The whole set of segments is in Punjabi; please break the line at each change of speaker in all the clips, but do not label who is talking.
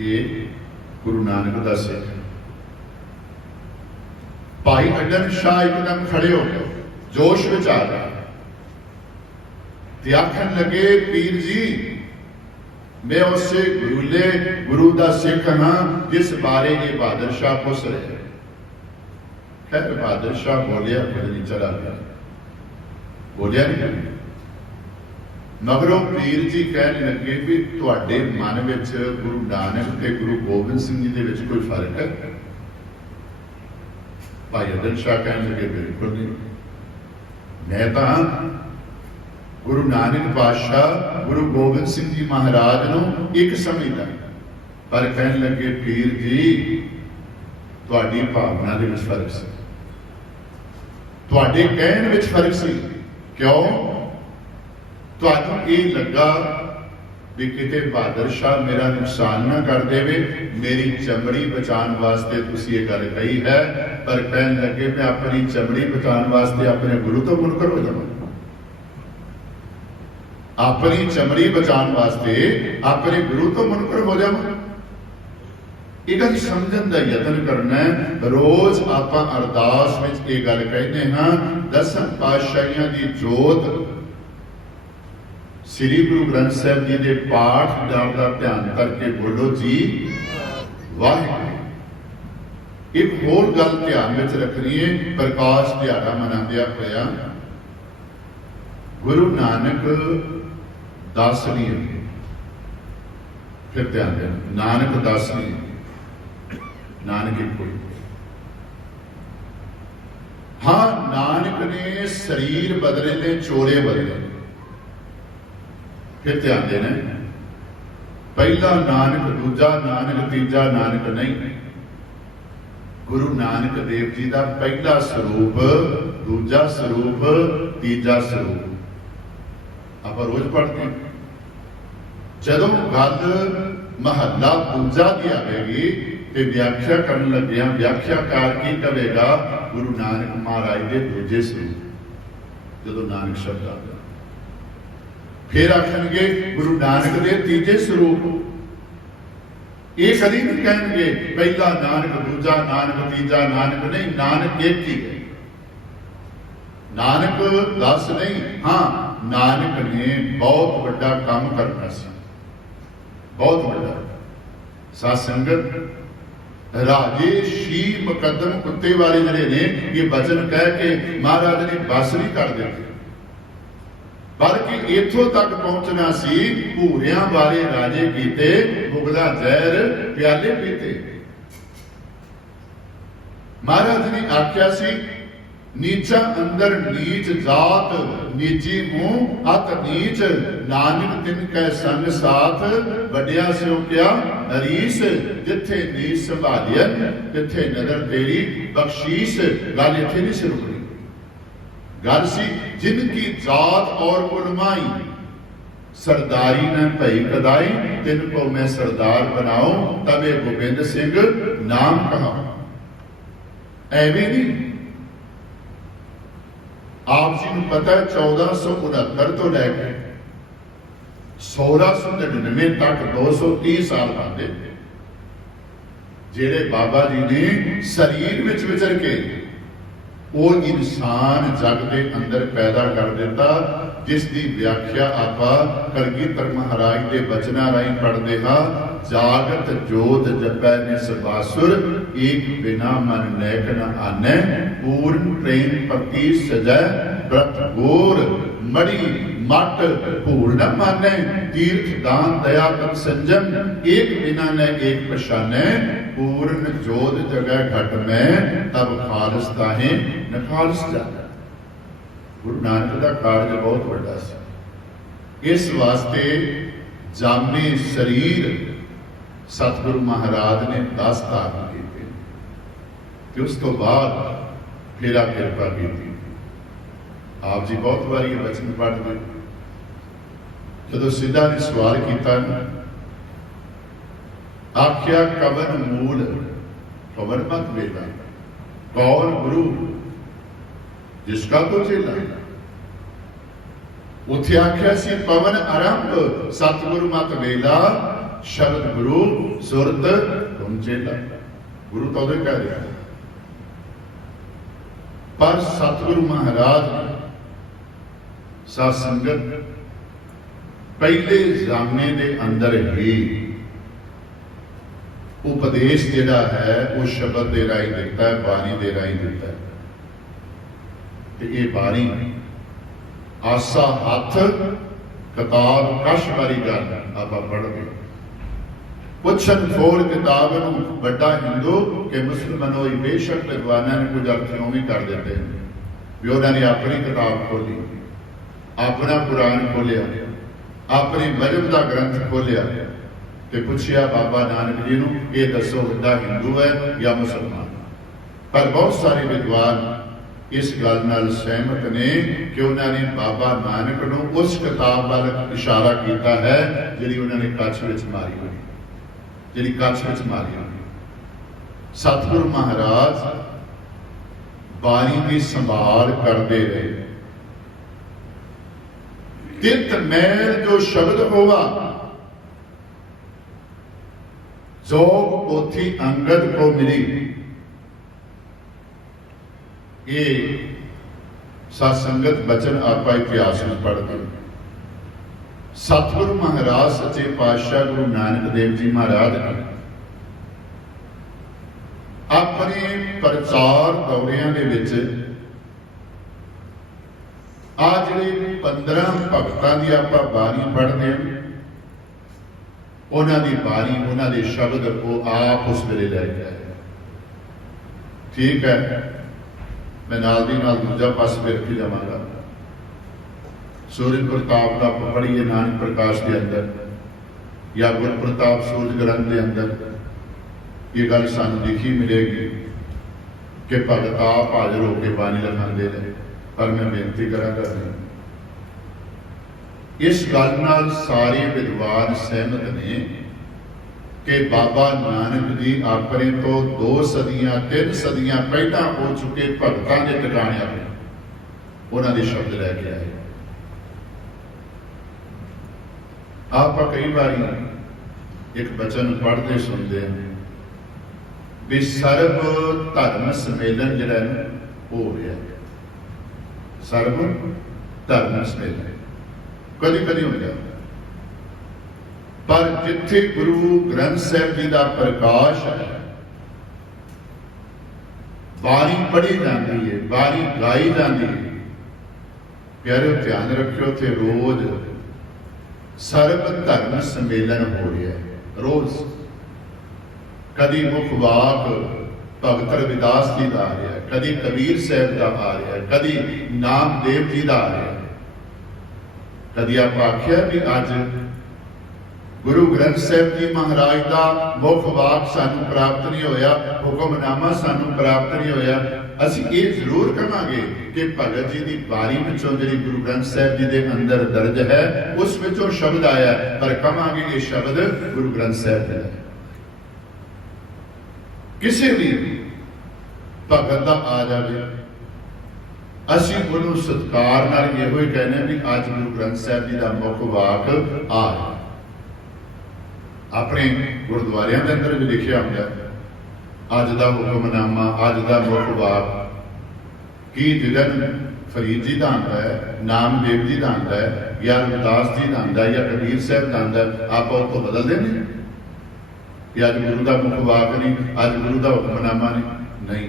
ਇਹ ਗੁਰੂ ਨਾਨਕ ਦਾ ਸਿੱਖ ਭਾਈ ਅਡਨ ਸ਼ਾਹ ਇੱਕਦਮ ਖੜੇ ਹੋ ਗਏ ਜੋਸ਼ ਵਿੱਚ ਆ ਗਏ ਤੇ ਆਖਣ ਲੱਗੇ ਪੀਰ ਜੀ ਮੈਂ ਉਸੇ ਗੁਰੂਲੇ ਗੁਰੂ ਦਾ ਸਿੱਖ ਹਾਂ ਜਿਸ ਬਾਰੇ ਇਹ ਬਹਾਦਰ ਸ਼ਾਹ ਪੁੱਛ ਰਹੇ ਖੈਰ ਬਹਾਦਰ ਸ਼ਾਹ ਬੋਲਿਆ ਫਿਰ ਨਹੀਂ ਚਲਾ ਗਿਆ ਬੋਲਿਆ ਨਹੀਂ ਮਗਰੋਂ ਪੀਰ ਜੀ ਕਹਿਣ ਲੱਗੇ ਵੀ ਤੁਹਾਡੇ ਮਨ ਵਿੱਚ ਗੁਰੂ ਨਾਨਕ ਤੇ ਗੁਰੂ ਗੋਬਿੰਦ ਸਿੰਘ ਜੀ ਦੇ ਵਿੱਚ ਕੋਈ ਫ਼ਰਕ ਹੈ? ਭਾਈ ਅਦਨ ਸ਼ਾਹ ਕਹਿਣ ਲੱਗੇ, ਬਿਲਕੁਲ ਨਹੀਂ। ਮੈਂ ਤਾਂ ਗੁਰੂ ਨਾਨਕ ਪਾਤਸ਼ਾਹ, ਗੁਰੂ ਗੋਬਿੰਦ ਸਿੰਘ ਜੀ ਮਹਾਰਾਜ ਨੂੰ ਇੱਕ ਸਮਝਦਾ। ਪਰ ਕਹਿਣ ਲੱਗੇ, ਪੀਰ ਜੀ, ਤੁਹਾਡੀ ਭਾਵਨਾ ਦੇ ਵਿੱਚ ਫ਼ਰਕ ਸੀ। ਤੁਹਾਡੇ ਕਹਿਣ ਵਿੱਚ ਫ਼ਰਕ ਸੀ। ਕਿਉਂ? ਤੁਹਾਨੂੰ ਇਹ ਲੱਗਾ ਵੀ ਕਿਤੇ ਬਹਾਦਰ ਸ਼ਾਹ ਮੇਰਾ ਨੁਕਸਾਨ ਨਾ ਕਰ ਦੇਵੇ, ਮੇਰੀ ਚਮੜੀ ਬਚਾਉਣ ਵਾਸਤੇ ਤੁਸੀਂ ਇਹ ਗੱਲ ਕਹੀ ਹੈ, ਪਰ ਕਹਿਣ ਲੱਗੇ ਮੈਂ ਆਪਣੀ ਚਮੜੀ ਬਚਾਉਣ ਵਾਸਤੇ ਆਪਣੇ ਗੁਰੂ ਤੋਂ ਮੁਨਕਰ ਹੋ ਜਾਵਾਂ ਆਪਣੀ ਚਮੜੀ ਬਚਾਉਣ ਵਾਸਤੇ ਆਪਣੇ ਗੁਰੂ ਤੋਂ ਮੁਨਕਰ ਹੋ ਜਾਵਾਂ ਇਹ ਗੱਲ ਸਮਝਣ ਦਾ ਯਤਨ ਕਰਨਾ ਹੈ, ਰੋਜ਼ ਆਪਾਂ ਅਰਦਾਸ ਵਿੱਚ ਇਹ ਗੱਲ ਕਹਿੰਦੇ ਹਾਂ, ਦਸਾਂ ਪਾਤਸ਼ਾਹੀਆਂ ਦੀ ਜੋਤ ਸ੍ਰੀ ਗੁਰੂ ਗ੍ਰੰਥ ਸਾਹਿਬ ਜੀ ਦੇ ਪਾਠ ਦਾ ਦਾ ਧਿਆਨ ਕਰਕੇ ਬੋਲੋ ਜੀ। ਵਾਹਿਗੁਰੂ। ਇੱਕ ਹੋਰ ਗੱਲ ਧਿਆਨ ਵਿੱਚ ਰੱਖਣੀ ਹੈ। ਪ੍ਰਕਾਸ਼ ਦਿਹਾੜਾ ਮਨਾਉਂਦਿਆਂ ਹੋਇਆ ਗੁਰੂ ਨਾਨਕ ਦਾਸਨੀ ਫਿਰ ਧਿਆਨ ਦੇਣਾ। ਨਾਨਕ ਦਾਸਨੀ ਨਾਨਕ ਇੱਕੋ ਹਾਂ, ਨਾਨਕ ਨੇ ਸਰੀਰ ਬਦਲੇ ਨੇ ਚੋਲੇ ਬਦਲੇ। ਫਿਰ ਧਿਆਨ ਦੇਣਾ ਹੈ। ਪਹਿਲਾ ਨਾਨਕ, ਦੂਜਾ ਨਾਨਕ, ਤੀਜਾ ਨਾਨਕ ਨਹੀਂ। ਗੁਰੂ ਨਾਨਕ ਦੇਵ ਜੀ ਦਾ ਪਹਿਲਾ ਸਰੂਪ, ਦੂਜਾ ਸਰੂਪ, ਤੀਜਾ ਸਰੂਪ। ਆਪਾਂ ਰੋਜ਼ ਪੜ੍ਹਦੇ ਹਾਂ। ਜਦੋਂ ਗੱਲ ਮਹੱਲਾ ਦੂਜਾ ਦੀ ਆਵੇਗੀ ਤੇ ਵਿਆਖਿਆ ਕਰਨ ਲੱਗਿਆਂ ਵਿਆਖਿਆਕਾਰ ਕੀ ਕਹੇਗਾ ਗੁਰੂ ਨਾਨਕ ਮਹਾਰਾਜ ਦੇ ਦੂਜੇ ਸਰੂਪ। ਜਦੋਂ ਨਾਨਕ ਸ਼ਬਦ ਆਉਂਦਾ ਫਿਰ ਆਖਣਗੇ, ਗੁਰੂ ਨਾਨਕ ਦੇ ਤੀਜੇ ਸਰੂਪ ਇਹ ਕਦੀ ਨਹੀਂ ਕਹਿਣਗੇ, ਪਹਿਲਾ ਨਾਨਕ, ਦੂਜਾ ਨਾਨਕ, ਤੀਜਾ ਨਾਨਕ, ਨਹੀਂ, ਨਾਨਕ ਇੱਕ ਹੀ ਹੈ। ਨਾਨਕ ਦਸ ਨਹੀਂ, ਹਾਂ, ਨਾਨਕ ਨੇ ਬਹੁਤ ਵੱਡਾ ਕੰਮ ਕਰਨਾ ਸੀ। ਬਹੁਤ ਵੱਡਾ। ਸਾਧ ਸੰਗਤ, ਰਾਜੇ ਸ਼ੀ ਮੁਕੱਦਮ ਕੁੱਤੇ ਵਾਲੇ ਜਿਹੜੇ ਨੇ, ਇਹ ਬਚਨ ਕਹਿ ਕੇ ਮਹਾਰਾਜ ਨੇ ਬਸ ਨਹੀਂ ਕਰ ਦਿੱਤੇ। ਬਲਕਿ ਇੱਥੋਂ ਤੱਕ ਪਹੁੰਚਣਾ ਸੀ ਭੂਰਿਆਂ ਬਾਰੇ ਰਾਜੇ ਕੀਤੇ ਮੁਗਲਾ ਜ਼ਹਿਰ, ਪਿਆਲੇ ਪੀਤੇ। ਮਹਾਰਾਜ ਨੇ ਆਖਿਆ ਸੀ, ਨੀਚਾ ਅੰਦਰ ਨੀਚ ਜਾਤ, ਨੀਚੀ ਮੂੰਹ ਅਤ ਨੀਚ, ਨਾਨਕ ਤਿਨ ਕੈ ਸੰਗ ਸਾਥ, ਵਡਿਆ ਸਿਓ ਕਿਆ ਹਰੀਸ ਜਿੱਥੇ ਨੀਚ ਸੰਭਾਲਿਆ ਤਿੱਥੇ ਨਦਰ ਤੇਰੀ ਬਖਸ਼ੀਸ਼, ਗੱਲ ਇੱਥੇ ਨਹੀਂ ਸੀ ਰੁਕਣੀ। ਗੱਲ ਸੀ, ਜਿਨ ਕੀ ਜਾਤ ਔਰ ਉਲਮਾਈ। ਸਰਦਾਰੀ न ਭਈ ਕਦਾਈ, ਤਿਨ ਕੋ ਮੈਂ ਸਰਦਾਰ ਬਣਾਉ ਤਬੇ ਗੋਬਿੰਦ ਸਿੰਘ ਨਾਮ ਕਹਾ ਐਵੇਂ ਨਹੀਂ। ਆਪ ਜੀ ਨੂੰ ਪਤਾ ਹੈ 1469 ਤੋਂ ਲੈ ਕੇ 1699 ਤੱਕ 230 ਸਾਲ ਬਾਅਦ ਜਿਹੜੇ ਬਾਬਾ ਜੀ ਨੇ ਸਰੀਰ ਵਿੱਚ ਵਿਚਰ ਕੇ ਉਹ ਇਨਸਾਨ ਜਗ ਦੇ ਅੰਦਰ ਪੈਦਾ ਕਰ ਦਿੱਤਾ, ਜਿਸ ਦੀ ਵਿਆਖਿਆ ਆਪਾਂ ਕਲਗੀਧਰ ਮਹਾਰਾਜ ਦੇ ਬਚਨਾਂ ਰਾਹੀਂ ਪੜ੍ਹਦੇ ਹਾਂ। ਜਾਗਤ ਜੋਤ ਜਪੈ ਨਿਸ ਬਾਸੁਰ, ਏਕ ਬਿਨਾ ਮਨ ਨੈਕ ਨ ਆਨੈ। ਪੂਰਨ ਪ੍ਰੇਮ ਭਗਤੀ ਸਜੈ, ਬ੍ਰਤ ਗੋਰ, ਮੜੀ ਮਟ ਭੂਲ ਨ ਮਾਨੈ, ਤੀਰਥ ਦਾਨ ਦਇਆ ਕੰ ਸੰਜਮ ਏਕ ਬਿਨਾ ਨੇ ਏਕ ਪਛਾਨੈ, ਪੂਰਨ ਜੋਤ ਜਗੈ ਘਟ ਮੈਂ, ਤਬ ਖਾਲਸ ਤਾਹੇ, ਨ ਖਾਲਸ ਗੁਰੂ ਨਾਨਕ ਦਾ ਕਾਰਜ ਬਹੁਤ ਵੱਡਾ ਸੀ। ਇਸ ਵਾਸਤੇ ਜਾਮੇ ਸਰੀਰ ਸਤਿਗੁਰੂ ਮਹਾਰਾਜ ਨੇ 10 ਧਾਰਨ ਕੀਤੇ। ਤੇ ਉਸ ਤੋਂ ਬਾਅਦ ਫੇਰਾ ਕਿਰਪਾ ਕੀਤੀ। ਆਪ ਜੀ ਬਹੁਤ ਵਾਰੀ ਇਹ ਵਚਨ ਪੜ੍ਹਦੇ ਜਦੋਂ ਸਿੱਧਾ ਨੇ ਸਵਾਲ ਕੀਤਾ, ਆਖਿਆ, ਕਵਨ ਮੂਲ ਕਵਨ ਮਤ ਵੇਦਾ ਕੌਣ ਗੁਰੂ ਜਿਸਕਾ ਕੋ ਚੇਲਾ ਉੱਥੇ ਆਖਿਆ ਸੀ ਪਵਨ ਆਰੰਭ ਸਤਿਗੁਰੂ ਮਤ ਵੇਲਾ? ਸ਼ਬਦ ਗੁਰੂ, ਸੁਰਤ ਤੁਮ ਚੇਲਾ ਗੁਰੂ ਤਾਂ ਉਹਦੇ ਕਹਿ ਰਿਹਾ। ਪਰ ਸਤਿਗੁਰੂ ਮਹਾਰਾਜ ਨੇ ਸਾਧ ਸੰਗਤ ਪਹਿਲੇ ਜ਼ਮਾਨੇ ਦੇ ਅੰਦਰ ਹੀ ਉਪਦੇਸ਼ ਜਿਹੜਾ ਹੈ, ਉਹ ਸ਼ਬਦ ਦੇ ਰਾਹੀਂ ਦਿੱਤਾ ਹੈ, ਬਾਣੀ ਦੇ ਰਾਹੀਂ ਦਿੱਤਾ ਹੈ। ਤੇ ਇਹ ਬਾਣੀ ਆਸਾ ਹੱਥ, ਕਿਤਾਬ ਕਸ਼ ਵਾਲੀ ਗੱਲ ਆਪਾਂ ਪੜ੍ਹਦੇ ਪੁੱਛਣ ਫੋੜ ਕਿਤਾਬ ਨੂੰ ਵੱਡਾ ਹਿੰਦੂ ਕਿ ਮੁਸਲਮਾਨ ਹੋਈ ਬੇਸ਼ੱਕ ਵਿਦਵਾਨਾਂ ਨੇ ਕੁਝ ਅਰਥ ਵੀ ਕਰ ਦਿੰਦੇ ਨੇ ਵੀ ਉਹਨਾਂ ਨੇ ਆਪਣੀ ਕਿਤਾਬ ਖੋਲੀ, ਆਪਣਾ ਕੁਰਾਨ ਖੋਲਿਆ। ਆਪਣੇ ਮਜਬ ਦਾ ਗ੍ਰੰਥ ਖੋਲਿਆ ਤੇ ਪੁੱਛਿਆ ਬਾਬਾ ਨਾਨਕ ਜੀ ਨੂੰ, ਇਹ ਦੱਸੋ ਵੱਡਾ ਹਿੰਦੂ ਹੈ ਜਾਂ ਮੁਸਲਮਾਨ? ਪਰ ਬਹੁਤ ਸਾਰੇ ਵਿਦਵਾਨ ਇਸ ਗੱਲ ਨਾਲ ਸਹਿਮਤ ਨੇ ਕਿ ਉਹਨਾਂ ਨੇ ਬਾਬਾ ਨਾਨਕ ਨੂੰ ਉਸ ਕਿਤਾਬ ਵੱਲ ਇਸ਼ਾਰਾ ਕੀਤਾ ਹੈ ਜਿਹੜੀ ਉਹਨਾਂ ਨੇ ਕੱਛ ਵਿੱਚ ਮਾਰੀ ਹੋਈ। ਜਿਹੜੀ ਕੱਛ ਵਿੱਚ ਮਾਰੀ ਹੋਈ। ਸਤਿਗੁਰੂ ਮਹਾਰਾਜ ਬਾਣੀ ਦੀ ਸੰਭਾਲ ਕਰਦੇ ਰਹੇ। ਤਿਤ ਮੈਲ ਜੋ ਸ਼ਬਦ ਹੋਵਾ, ਜੋਗ ਪੋਥੀ ਅੰਗਦ ਕੋ ਮਿਲੀ ਇਹ ਸਾਧ ਸੰਗਤ ਬਚਨ ਆਪਾਂ ਇਤਿਹਾਸ ਵਿੱਚ ਪੜ੍ਹਦੇ ਹਾਂ। ਸਤਿਗੁਰੂ ਮਹਾਰਾਜ, ਸੱਚੇ ਪਾਤਸ਼ਾਹ ਗੁਰੂ ਨਾਨਕ ਦੇਵ ਜੀ ਮਹਾਰਾਜ ਆਪਣੇ ਪ੍ਰਚਾਰ ਦੌਰਿਆਂ ਦੇ ਵਿੱਚ ਆ ਜਿਹੜੇ 15 ਭਗਤਾਂ ਦੀ ਆਪਾਂ ਬਾਣੀ ਪੜ੍ਹਦੇ ਹਾਂ, ਉਹਨਾਂ ਦੀ ਬਾਣੀ, ਉਹਨਾਂ ਦੇ ਸ਼ਬਦ ਉਹ ਆਪ ਉਸ ਵੇਲੇ ਲੈ ਕੇ ਆਏ। ਠੀਕ ਹੈ, ਮੈਂ ਨਾਲ ਦੀ ਨਾਲ ਦੂਜਾ ਪਾਸੇ ਫਿਰ ਕੇ ਜਾਵਾਂਗਾ। ਸੂਰਜ ਪ੍ਰਤਾਪ ਦਾ ਆਪਾਂ ਪੜ੍ਹੀਏ ਨਾਨਕ ਪ੍ਰਕਾਸ਼ ਦੇ ਅੰਦਰ, ਜਾਂ ਗੁਰ ਪ੍ਰਤਾਪ ਸੂਰਜ ਗ੍ਰੰਥ ਦੇ ਅੰਦਰ। ਇਹ ਗੱਲ ਸਾਨੂੰ ਲਿਖੀ ਮਿਲੇਗੀ ਕਿ ਭਗਤ ਆਪ ਹਾਜ਼ਰ ਹੋ ਕੇ ਬਾਣੀ ਲਿਖਾਉਂਦੇ ਨੇ। ਪਰ ਮੈਂ ਬੇਨਤੀ ਕਰਾਂਗਾ ਇਸ ਗੱਲ ਨਾਲ ਸਾਰੇ ਵਿਦਵਾਨ ਸਹਿਮਤ ਨੇ ਕਿ ਬਾਬਾ ਨਾਨਕ ਜੀ ਆਪਣੇ ਤੋਂ ਦੋ ਸਦੀਆਂ, ਤਿੰਨ ਸਦੀਆਂ ਪਹਿਲਾਂ ਹੋ ਚੁੱਕੇ ਭਗਤਾਂ ਦੇ ਟਿਕਾਣਿਆਂ ਤੇ ਉਹਨਾਂ ਦੇ ਸ਼ਬਦ ਲੈ ਕੇ ਆਏ। ਆਪਾਂ ਕਈ ਵਾਰੀ ਇੱਕ ਬਚਨ ਪੜ੍ਹਦੇ ਸੁਣਦੇ ਹਾਂ ਵੀ ਸਰਬ ਧਰਮ ਸਮੇਲਨ ਜਿਹੜਾ ਹੈ ਉਹ ਹੋ ਰਿਹਾ। ਸਰਬ ਧਰਮ ਸਮੇਲਨ ਕਦੀ ਕਦੀ ਹੁੰਦਾ ਪਰ ਜਿੱਥੇ ਗੁਰੂ ਗ੍ਰੰਥ ਸਾਹਿਬ ਜੀ ਦਾ ਪ੍ਰਕਾਸ਼ ਹੈ, ਬਾਣੀ ਪੜ੍ਹੀ ਜਾਂਦੀ ਹੈ, ਬਾਣੀ ਗਾਈ ਜਾਂਦੀ ਹੈ, ਪਿਆਰਿਓ ਧਿਆਨ ਰੱਖਿਓ ਤੇ ਰੋਜ਼ ਸਰਬ ਧਰਮ ਸੰਮੇਲਨ ਹੋ ਰਿਹਾ ਹੈ, ਰੋਜ਼। ਕਦੀ ਮੁਖ ਵਾਕ ਭਗਤ ਰਵਿਦਾਸ ਜੀ ਦਾ ਆ ਰਿਹਾ ਕਦੀ ਕਬੀਰ ਸਾਹਿਬ ਦਾ ਆ ਰਿਹਾ ਕਦੀ ਨਾਮਦੇਵ ਜੀ ਦਾ ਆ ਰਿਹਾ ਕਦੀ ਆਪਾਂ ਆਖਿਆ ਵੀ ਅੱਜ ਗੁਰੂ ਗ੍ਰੰਥ ਸਾਹਿਬ ਜੀ ਮਹਾਰਾਜ ਦਾ ਮੁਖ ਵਾਕ ਸਾਨੂੰ ਪ੍ਰਾਪਤ ਨਹੀਂ ਹੋਇਆ, ਹੁਕਮਨਾਮਾ ਸਾਨੂੰ ਪ੍ਰਾਪਤ ਨਹੀਂ ਹੋਇਆ। ਅਸੀਂ ਇਹ ਜ਼ਰੂਰ ਕਹਾਂਗੇ ਕਿ ਭਗਤ ਜੀ ਦੀ ਬਾਣੀ ਵਿੱਚੋਂ ਜਿਹੜੀ ਗੁਰੂ ਗ੍ਰੰਥ ਸਾਹਿਬ ਜੀ ਦੇ ਅੰਦਰ ਦਰਜ ਹੈ, ਉਸ ਵਿੱਚੋਂ ਸ਼ਬਦ ਆਇਆ ਪਰ ਕਹਾਂਗੇ ਇਹ ਸ਼ਬਦ ਗੁਰੂ ਗ੍ਰੰਥ ਸਾਹਿਬ ਦਾ ਹੈ ਕਿਸੇ ਵੀ ਭਗਤ ਦਾ ਆ ਜਾਵੇ। ਅਸੀਂ ਉਹਨੂੰ ਸਤਿਕਾਰ ਨਾਲ ਇਹੋ ਹੀ ਕਹਿੰਦੇ ਹਾਂ ਵੀ ਅੱਜ ਗੁਰੂ ਗ੍ਰੰਥ ਸਾਹਿਬ ਜੀ ਦਾ ਮੁੱਖ ਵਾਕ ਆ ਆਪਣੇ ਗੁਰਦੁਆਰਿਆਂ ਦੇ ਅੰਦਰ ਵੀ ਲਿਖਿਆ ਹੁੰਦਾ ਅੱਜ ਦਾ ਹੁਕਮਨਾਮਾ, ਅੱਜ ਦਾ ਮੁੱਖ ਵਾਕ। ਕੀ ਦਿਲਨ ਫਰੀਦ ਜੀ ਦਾ ਆਂਦਾ ਹੈ, ਨਾਮਦੇਵ ਜੀ ਦਾ ਆਂਦਾ ਹੈ, ਜਾਂ ਰਵਿਦਾਸ ਜੀ ਦਾ ਆਂਦਾ ਹੈ, ਜਾਂ ਕਬੀਰ ਸਾਹਿਬ ਦਾ ਆਂਦਾ ਆਪਾਂ ਉਹ ਤੋਂ ਬਦਲਦੇ ਨਹੀਂ। ਕਿ ਅੱਜ ਗੁਰੂ ਦਾ ਮੁੱਖ ਵਾਕ ਨਹੀਂ, ਅੱਜ ਗੁਰੂ ਦਾ ਹੁਕਮਨਾਮਾ ਨਹੀਂ। ਨਹੀਂ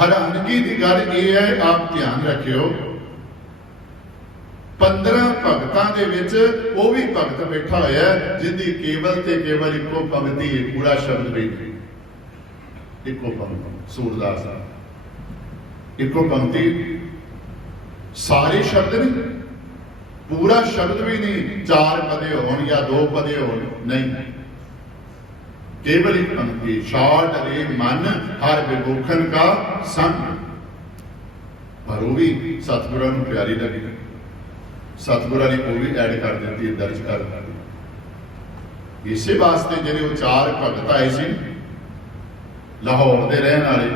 ਹੈਰਾਨਗੀ ਦੀ ਗੱਲ ਇਹ ਹੈ, ਆਪ ਧਿਆਨ ਰੱਖਿਓ। 15 ਭਗਤਾਂ ਦੇ ਵਿੱਚ ਉਹ ਵੀ ਭਗਤ ਬੈਠਾ ਹੋਇਆ ਜਿਹਦੀ ਕੇਵਲ ਤੇ ਕੇਵਲ ਇੱਕੋ ਪੰਕਤੀ ਹੈ ਪੂਰਾ ਸ਼ਬਦ ਵੀ ਨਹੀਂ। ਇੱਕੋ ਭਗਤ, ਸੂਰਦਾਸ ਇੱਕੋ ਪੰਕਤੀ ਸਾਰੇ ਸ਼ਬਦ ਨਹੀਂ, ਪੂਰਾ ਸ਼ਬਦ ਵੀ ਨਹੀਂ, ਚਾਰ ਪਦੇ ਹੋਣ ਜਾਂ ਦੋ ਪਦੇ ਹੋਣ। ਨਹੀਂ। ਕੇਵਲ ਇੱਕ ਪੰਕਤੀ ਛਾੜ ਰੇ ਮਨ, ਹਰ ਵਿਗੋਖਨ ਕਾ ਸੰਗ। ਪਰ ਉਹ ਵੀ ਸਤਿਗੁਰਾਂ ਨੂੰ ਪਿਆਰੀ ਲੱਗੀ। ਸਤਿਗੁਰਾਂ ਨੇ ਉਹ ਵੀ ਐਡ ਕਰ ਦਿੱਤੀ ਦਰਜ ਕਰ ਦਿੱਤੀ ਇਸੇ ਵਾਸਤੇ ਜਿਹੜੇ ਉਹ ਚਾਰ ਭਗਤ ਆਏ ਸੀ, ਲਾਹੌਰ ਦੇ ਰਹਿਣ ਵਾਲੇ,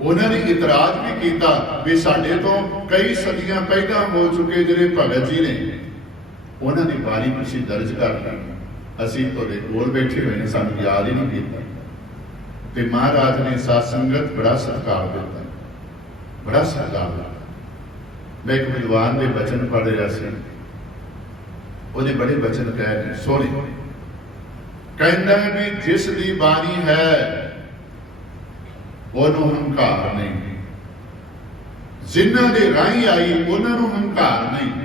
ਉਹਨਾਂ ਨੇ ਇਤਰਾਜ਼ ਵੀ ਕੀਤਾ ਵੀ ਸਾਡੇ ਤੋਂ ਕਈ ਸਦੀਆਂ ਪਹਿਲਾਂ ਹੋ ਚੁੱਕੇ ਜਿਹੜੇ ਭਗਤ ਜੀ ਨੇ, ਉਹਨਾਂ ਦੀ ਬਾਣੀ ਤੁਸੀਂ ਦਰਜ ਕਰ ਲਈ ਅਸੀਂ ਤੁਹਾਡੇ ਕੋਲ ਬੈਠੇ ਹੋਏ ਨੇ ਸਾਨੂੰ ਯਾਦ ਹੀ ਨਹੀਂ ਕੀਤਾ। ਤੇ ਮਹਾਰਾਜ ਨੇ ਸਾਧ ਸੰਗਤ ਬੜਾ ਸਤਿਕਾਰ ਦਿੱਤਾ। ਬੜਾ ਸਤਿਕਾਰ ਦਿੱਤਾ। ਮੈਂ ਇੱਕ ਵਿਦਵਾਨ ਦੇ ਬਚਨ ਪੜ੍ਹ ਰਿਹਾ ਸੀ। ਉਹਦੇ ਬੜੇ ਬਚਨ ਕਹਿ ਰਹੇ, ਸੋਹਣੇ, ਕਹਿੰਦਾ ਵੀ ਜਿਸ ਦੀ ਬਾਣੀ ਹੈ, ਉਹਨੂੰ ਹੰਕਾਰ ਨਹੀਂ। ਜਿਨ੍ਹਾਂ ਦੇ ਰਾਹੀਂ ਆਈ, ਉਹਨਾਂ ਨੂੰ ਹੰਕਾਰ ਨਹੀਂ।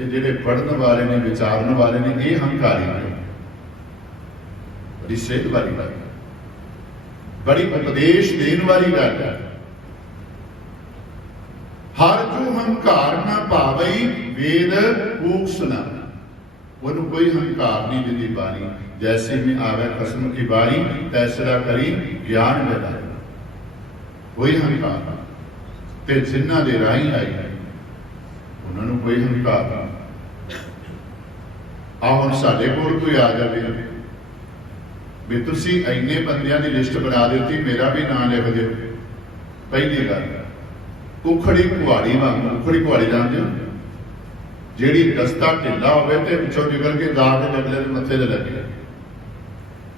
ਇਹ ਜਿਹੜੇ ਪੜਨ ਵਾਲੇ ਨੇ, ਵਿਚਾਰਨ ਵਾਲੇ ਨੇ, ਇਹ ਹੰਕਾਰੀ ਨੇ। ਬੜੀ ਸੇਧ ਵਾਲੀ ਗੱਲ ਬੜੀ ਉਪਦੇਸ਼ ਦੇਣ ਵਾਲੀ ਗੱਲ ਹੈ। ਹਰ ਜੋ ਹੰਕਾਰ ਨਾ ਭਾਵਈ ਵੇਦ ਕੂਕ ਉਹਨੂੰ ਕੋਈ ਹੰਕਾਰ ਨਹੀਂ ਦਿੰਦੀ ਬਾਣੀ। ਜੈਸੇ ਮੈਂ ਆਵੇ ਖਸਮ ਕੀ ਬਾਣੀ, ਤੈਸਰਾ ਕਰੀ ਗਿਆਨ ਮਿਲਾ ਕੋਈ ਹੰਕਾਰ ਨਹੀਂ। ਤੇ ਜਿਨ੍ਹਾਂ ਦੇ ਰਾਹੀਂ ਆਈ ਉਹਨਾਂ ਨੂੰ ਕੋਈ ਹੰਕਾਰ ਨਹੀਂ। ਆ ਹੁਣ ਸਾਡੇ ਕੋਲ ਕੋਈ ਆ ਜਾਵੇ। ਵੀ ਤੁਸੀਂ ਇੰਨੇ ਬੰਦਿਆਂ ਦੀ ਲਿਸਟ ਬਣਾ ਦਿੱਤੀ, ਮੇਰਾ ਵੀ ਨਾਮ ਲਿਖ ਦਿਓ। ਪਹਿਲੀ ਗੱਲ, ਉਖੜੀ ਕੁਹਾੜੀ ਵਾਂਗ, ਉਖੜੀ ਕੁਹਾੜੀ ਜਾਣਦੇ ਹੋ? ਜਿਹੜੀ ਦਸਤਾ ਢਿੱਲਾ ਹੋਵੇ ਤੇ ਪਿੱਛੋਂ ਨਿਕਲ ਕੇ ਜਾ ਕੇ ਅਗਲੇ ਦੇ ਮੱਥੇ ਤੇ ਲੱਗੇ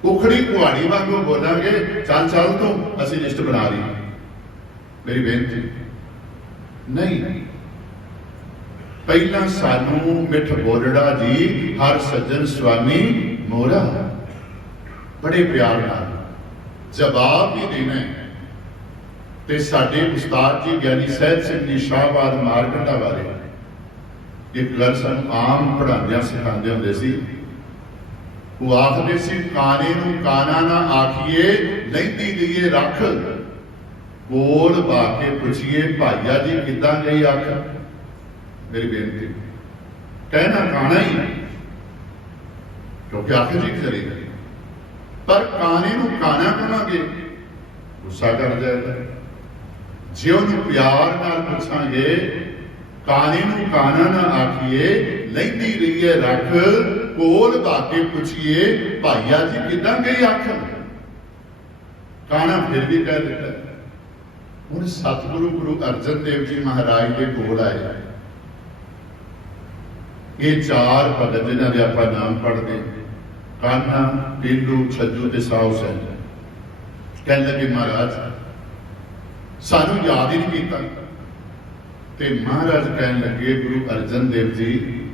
ਉਖੜੀ ਕੁਹਾੜੀ ਵਾਂਗੂ ਬੋਲਾਂਗੇ, ਚੱਲ ਚੱਲ ਤੋਂ, ਅਸੀਂ ਲਿਸਟ ਬਣਾ ਲਈ। ਮੇਰੀ ਬੇਨਤੀ, ਨਹੀਂ ਪਹਿਲਾਂ ਸਾਨੂੰ ਮਿੱਠ ਬੋਲੜਾ ਜੀ, ਹਰ ਸੱਜਣ ਸੁਆਮੀ ਮੋਰਾ। ਬੜੇ ਪਿਆਰ ਨਾਲ ਜਵਾਬ ਵੀ ਦੇਣਾ ਹੈ। ਤੇ ਸਾਡੇ ਉਸਤਾਦ ਜੀ ਗਿਆਨੀ ਸਹਿਜ ਸਿੰਘ ਜੀ ਸ਼ਾਹਬਾਦ ਮਾਰਕੰਡਾ ਬਾਰੇ ਇੱਕ ਗੱਲ ਸਾਨੂੰ ਆਮ ਪੜਾਉਂਦਿਆਂ ਸਿਖਾਉਂਦੇ ਹੁੰਦੇ ਸੀ, ਉਹ ਆਖਦੇ ਸੀ, ਕਾਨੇ ਨੂੰ ਕਾਨਾ ਨਾ ਆਖੀਏ, ਲੈਂਦੀ ਲਈਏ ਰੱਖ। ਕੋਲ ਬਾ ਕੇ ਪੁੱਛੀਏ, ਭਾਈਆ ਜੀ ਕਿੱਦਾਂ ਗਈ ਅੱਖ? ਮੇਰੀ ਬੇਨਤੀ ਕਹਿਣਾ ਕਾਣਾ ਹੀ ਕਿਉਂਕਿ ਅੱਖ ਜੀ ਚਲੀ ਪਰ ਕਾਨੇ ਨੂੰ ਕਾਣਾ ਕਹਾਂਗੇ, ਗੁੱਸਾ ਕਰ ਜਾਏਗਾ। ਜੇ ਉਹਨੂੰ ਪਿਆਰ ਨਾਲ ਪੁੱਛਾਂਗੇ ਕਾਨੇ ਨੂੰ ਕਾਨਾ ਨਾ ਆਖੀਏ, ਲੈਂਦੀ ਰਹੀਏ ਰੱਖ, ਕੋਲ ਬਾ ਕੇ ਪੁੱਛੀਏ ਭਾਈਆ ਜੀ ਕਿੱਦਾਂ ਗਈ ਅੱਖ? ਕਾਨਾ ਫਿਰ ਵੀ ਕਹਿ ਦਿੱਤਾ। ਹੁਣ ਸਤਿਗੁਰੂ ਗੁਰੂ ਅਰਜਨ ਦੇਵ ਜੀ ਮਹਾਰਾਜ ਦੇ ਕੋਲ ਆਏ। ਇਹ ਚਾਰ ਭਗਤ ਜਿਨ੍ਹਾਂ ਦੇ ਆਪਾਂ ਨਾਮ ਪੜ੍ਹਦੇ ਕਾਨਾ, ਪੀਲੂ, ਛੱਜੂ ਤੇ ਸਾਉ ਸੈਨ। ਕਹਿਣ ਲੱਗੇ ਮਹਾਰਾਜ, ਸਾਨੂੰ ਯਾਦ ਹੀ ਨਹੀਂ ਕੀਤਾ। ਤੇ ਮਹਾਰਾਜ ਕਹਿਣ ਲੱਗੇ, ਗੁਰੂ ਅਰਜਨ ਦੇਵ ਜੀ,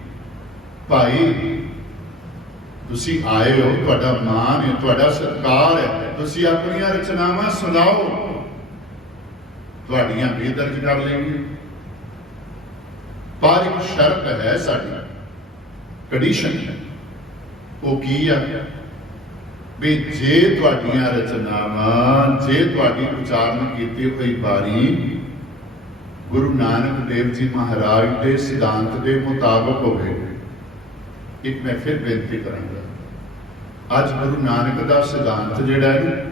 ਭਾਈ, ਤੁਸੀਂ ਆਏ ਹੋ, ਤੁਹਾਡਾ ਮਾਣ ਹੈ, ਤੁਹਾਡਾ ਸਤਿਕਾਰ ਹੈ। ਤੁਸੀਂ ਆਪਣੀਆਂ ਰਚਨਾਵਾਂ ਸੁਣਾਓ। ਤੁਹਾਡੀਆਂ ਵੀ ਦਰਜ ਕਰ ਲੈਣਗੇ ਪਰ ਇੱਕ ਸ਼ਰਤ ਹੈ ਸਾਡੀ ਕੰਡੀਸ਼ਨ ਉਹ ਕੀ ਆ? ਵੀ ਜੇ ਤੁਹਾਡੀਆਂ ਰਚਨਾਵਾਂ, ਜੇ ਤੁਹਾਡੀ ਉਚਾਰਨ ਕੀਤੀ ਹੋਈ ਬਾਣੀ ਗੁਰੂ ਨਾਨਕ ਦੇਵ ਜੀ ਮਹਾਰਾਜ ਦੇ ਸਿਧਾਂਤ ਦੇ ਮੁਤਾਬਕ ਹੋਵੇ, ਇੱਕ ਮੈਂ ਫਿਰ ਬੇਨਤੀ ਕਰਾਂਗਾ। ਅੱਜ ਗੁਰੂ ਨਾਨਕ ਦਾ ਸਿਧਾਂਤ ਜਿਹੜਾ ਹੈ,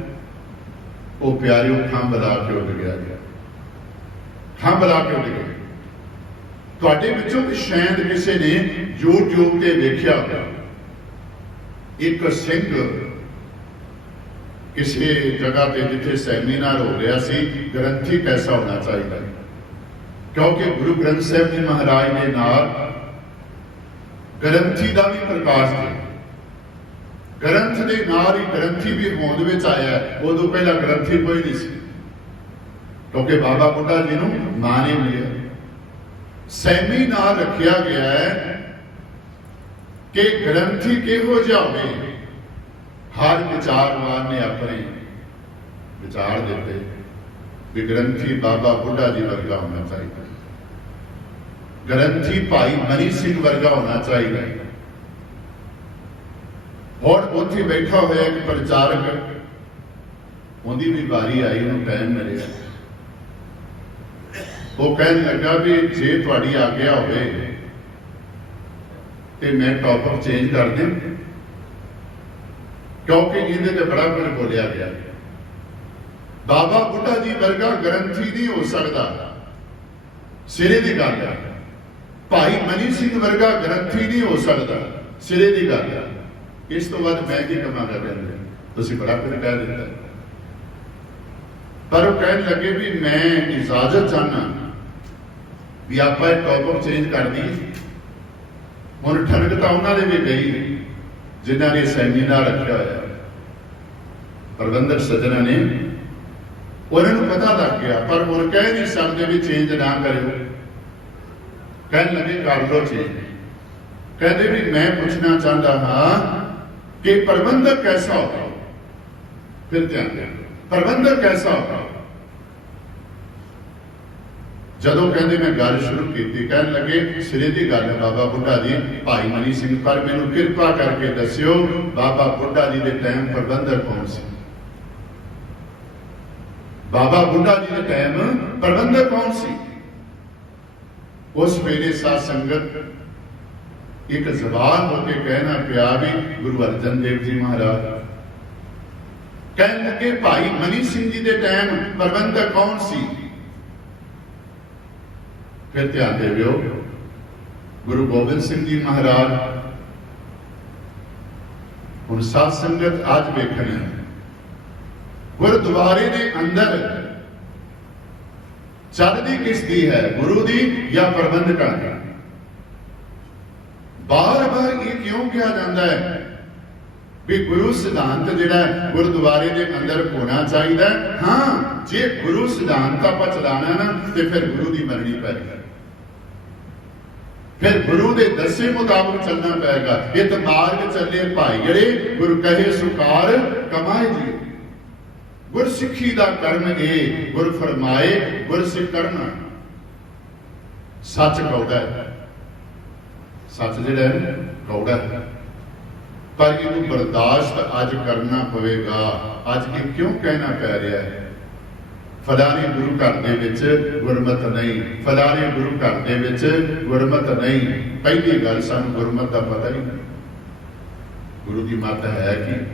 ਉਹ ਪਿਆਰਿਓ, ਖੰਭ ਲਾ ਕੇ ਉੱਡ ਗਿਆ ਖੰਭ ਲਾ ਕੇ ਉੱਡ ਗਿਆ। ਤੁਹਾਡੇ ਵਿੱਚੋਂ ਵੀ ਸ਼ਾਇਦ ਕਿਸੇ ਨੇ YouTube ਤੇ ਵੇਖਿਆ ਹੋਵੇ। ਇੱਕ ਸਿੰਘ ਕਿਸੇ ਜਗ੍ਹਾ ਤੇ ਜਿੱਥੇ ਸੈਮੀਨਾਰ ਹੋ ਰਿਹਾ ਸੀ, ਗ੍ਰੰਥੀ ਪੈਸਾ ਹੋਣਾ ਚਾਹੀਦਾ ਹੈ ਕਿਉਂਕਿ ਗੁਰੂ ਗ੍ਰੰਥ ਸਾਹਿਬ ਜੀ ਮਹਾਰਾਜ ਦੇ ਨਾਲ ਗ੍ਰੰਥੀ ਦਾ ਵੀ ਪ੍ਰਕਾਸ਼ ਹੈ ਗ੍ਰੰਥ ਦੇ ਨਾਲ ਹੀ ਗ੍ਰੰਥੀ ਵੀ ਹੋਂਦ ਵਿੱਚ ਆਇਆ ਉਦੋਂ ਪਹਿਲਾਂ ਗ੍ਰੰਥੀ ਕੋਈ ਨਹੀਂ ਸੀ। ਕਿਉਂਕਿ ਬਾਬਾ ਬੁੱਢਾ ਜੀ ਨੂੰ ਮਾਂ ਨੇ ਮਿਲਿਆ। ਸੈਮੀਨਾਰ ਰੱਖਿਆ ਗਿਆ ਹੈ ਕਿ ਗ੍ਰੰਥੀ ਕਿਹੋ ਜਿਹਾ ਹੋਵੇ, ਹਰ ਵਿਚਾਰਵਾਨ ਨੇ ਆਪਣੇ ਵਿਚਾਰ ਦਿੱਤੇ ਵੀ ਗ੍ਰੰਥੀ ਬਾਬਾ ਬੁੱਢਾ ਜੀ ਵਰਗਾ ਹੋਣਾ ਚਾਹੀਦਾ। ਗ੍ਰੰਥੀ ਭਾਈ ਮਨੀ ਸਿੰਘ ਵਰਗਾ ਹੋਣਾ ਚਾਹੀਦਾ। ਹੁਣ ਉੱਥੇ ਬੈਠਾ ਹੋਇਆ ਇੱਕ ਪ੍ਰਚਾਰਕ, ਉਹਦੀ ਵੀ ਵਾਰੀ ਆਈ, ਉਹਨੂੰ ਟਾਈਮ ਮਿਲਿਆ। ਉਹ ਕਹਿਣ ਲੱਗਾ ਵੀ ਜੇ ਤੁਹਾਡੀ ਆਗਿਆ ਹੋਵੇ ਤੇ ਮੈਂ ਟੌਪਿਕ ਚੇਂਜ ਕਰ ਦਿਆਂ। ਕਿਉਂਕਿ ਇਹਦੇ ਤੇ ਬੜਾ ਕੁਝ ਬੋਲਿਆ ਗਿਆ। ਬਾਬਾ ਬੁੱਢਾ ਜੀ ਵਰਗਾ ਗ੍ਰੰਥੀ ਨਹੀਂ ਹੋ ਸਕਦਾ। ਸਿਰੇ ਦੀ ਗੱਲ ਹੈ ਭਾਈ ਮਨੀ ਸਿੰਘ ਵਰਗਾ ਗ੍ਰੰਥੀ ਨਹੀਂ ਹੋ ਸਕਦਾ। ਸਿਰੇ ਦੀ ਗੱਲ ਹੈ ਇਸ ਤੋਂ ਬਾਅਦ ਮੈਂ ਕੀ ਕਮਾਂਗਾ ਕਹਿੰਦੇ ਤੁਸੀਂ ਬੜਾ ਕੁਝ ਕਹਿ ਦਿੱਤਾ। ਪਰ ਉਹ ਕਹਿਣ ਲੱਗੇ ਵੀ ਮੈਂ ਇਜਾਜ਼ਤ ਚਾਹਨਾ ਵੀ ਆਪਾਂ ਇਹ ਟੌਪਿਕ ਚੇਂਜ ਕਰ ਦਈਏ। ਹੁਣ ਠਣਕ ਤਾਂ ਉਹਨਾਂ ਦੇ ਵੀ ਗਈ ਜਿਨ੍ਹਾਂ ਨੇ ਸੈਮੀਨਾਰ ਰੱਖਿਆ ਹੋਇਆ। ਪ੍ਰਬੰਧਕ ਸੱਜਣਾ ਨੇ ਉਹਨਾਂ ਨੂੰ ਪਤਾ ਲੱਗ ਗਿਆ, ਪਰ ਉਹ ਕਹਿ ਨਹੀਂ ਸਕਦੇ ਵੀ ਚੇਂਜ ਨਾ ਕਰਿਓ। ਕਹਿਣ ਲੱਗੇ, ਕਰ ਲੋ ਚੇਂਜ ਕਹਿੰਦੇ ਵੀ ਮੈਂ ਪੁੱਛਣਾ ਚਾਹੁੰਦਾ ਹਾਂ ਕਿ ਪ੍ਰਬੰਧਕ ਕੈਸਾ ਹੋਵੇ? ਫਿਰ ਧਿਆਨ ਦਿਓ ਪ੍ਰਬੰਧਕ ਕੈਸਾ ਹੋਵੇ? ਜਦੋਂ ਕਹਿੰਦੇ ਮੈਂ ਗੱਲ ਸ਼ੁਰੂ ਕੀਤੀ, ਕਹਿਣ ਲੱਗੇ, ਸਿਰੇ ਦੀ ਗੱਲ ਹੈ ਬਾਬਾ ਬੁੱਢਾ ਜੀ ਭਾਈ ਮਨੀ ਸਿੰਘ, ਪਰ ਮੈਨੂੰ ਕਿਰਪਾ ਕਰਕੇ ਦੱਸਿਓ, ਬਾਬਾ ਬੁੱਢਾ ਜੀ ਦੇ ਟਾਈਮ ਪ੍ਰਬੰਧਕ ਕੌਣ ਸੀ? ਬਾਬਾ ਬੁੱਢਾ ਜੀ ਦੇ ਟਾਈਮ ਪ੍ਰਬੰਧਕ ਕੌਣ ਸੀ? ਉਸ ਵੇਲੇ ਸਾਧ ਸੰਗਤ ਇੱਕ ਜ਼ਬਾਨ ਹੋ ਕੇ ਕਹਿਣਾ ਪਿਆ ਵੀ ਗੁਰੂ ਅਰਜਨ ਦੇਵ ਜੀ ਮਹਾਰਾਜ। ਕਹਿਣ ਲੱਗੇ, ਭਾਈ ਮਨੀ ਸਿੰਘ ਜੀ ਦੇ ਟਾਈਮ ਪ੍ਰਬੰਧਕ ਕੌਣ ਸੀ? ਫਿਰ ਧਿਆਨ ਦੇਵਿਓ, ਗੁਰੂ ਗੋਬਿੰਦ ਸਿੰਘ ਜੀ ਮਹਾਰਾਜ ਹੁਣ ਸਾਧ ਸੰਗਤ ਅੱਜ ਵੇਖਣੀ ਹੈ ਗੁਰਦੁਆਰੇ ਦੇ ਅੰਦਰ ਚੱਲਦੀ ਕਿਸ ਦੀ ਹੈ? ਗੁਰੂ ਦੀ ਜਾਂ ਪ੍ਰਬੰਧਕਾਂ ਦੀ? ਬਾਰ-ਬਾਰ ਇਹ ਕਿਉਂ ਕਿਹਾ ਜਾਂਦਾ ਹੈ ਵੀ ਗੁਰੂ ਸਿਧਾਂਤ ਜਿਹੜਾ ਗੁਰਦੁਆਰੇ ਦੇ ਅੰਦਰ ਹੋਣਾ ਚਾਹੀਦਾ ਹੈ? ਹਾਂ, ਜੇ ਗੁਰੂ ਸਿਧਾਂਤ ਆਪਾਂ ਚਲਾਣਾ ਨਾ, ਤੇ ਫਿਰ ਗੁਰੂ ਦੀ ਮੰਨਣੀ ਪੈਗੀ ਫਿਰ ਗੁਰੂ ਦੇ ਦੱਸੇ ਮੁਤਾਬਕ ਚੱਲਣਾ ਪਏਗਾ। ਇਹ ਤਾਂ ਮਾਰਗ ਚੱਲੇ ਭਾਈ ਜਿਹੜੇ ਗੁਰ ਕਹੇ ਸੁਕਾਰ ਕਮਾਏ ਜੀ। ਗੁਰ ਸਿੱਖੀ ਦਾ ਕਰਮ ਇਹ ਗੁਰ ਫਰਮਾਏ, ਗੁਰ ਸਿੱਖ ਕਰਨਾ ਸੱਚ ਕਹਦਾ ਸੱਚ ਜਿਹੜਾ ਹੈ ਕਹਦਾ ਪਰ ਇਹਨੂੰ ਬਰਦਾਸ਼ਤ ਅੱਜ ਕਰਨਾ ਪਵੇਗਾ ਅੱਜ ਇਹ ਕਿਉਂ ਕਹਿਣਾ ਪੈ ਰਿਹਾ ਹੈ? ਫਲਾਣੇ ਗੁਰੂ ਘਰ ਦੇ ਵਿੱਚ ਗੁਰਮਤ ਨਹੀਂ। ਫਲਾਣੇ ਗੁਰੂ ਘਰ ਦੇ ਵਿੱਚ ਗੁਰਮਤ ਨਹੀਂ। ਪਹਿਲੀ ਗੱਲ ਸਾਨੂੰ ਗੁਰਮਤ ਦਾ ਪਤਾ ਹੀ ਨਹੀਂ। ਗੁਰੂ ਦੀ ਮੱਤ ਹੈ ਕਿ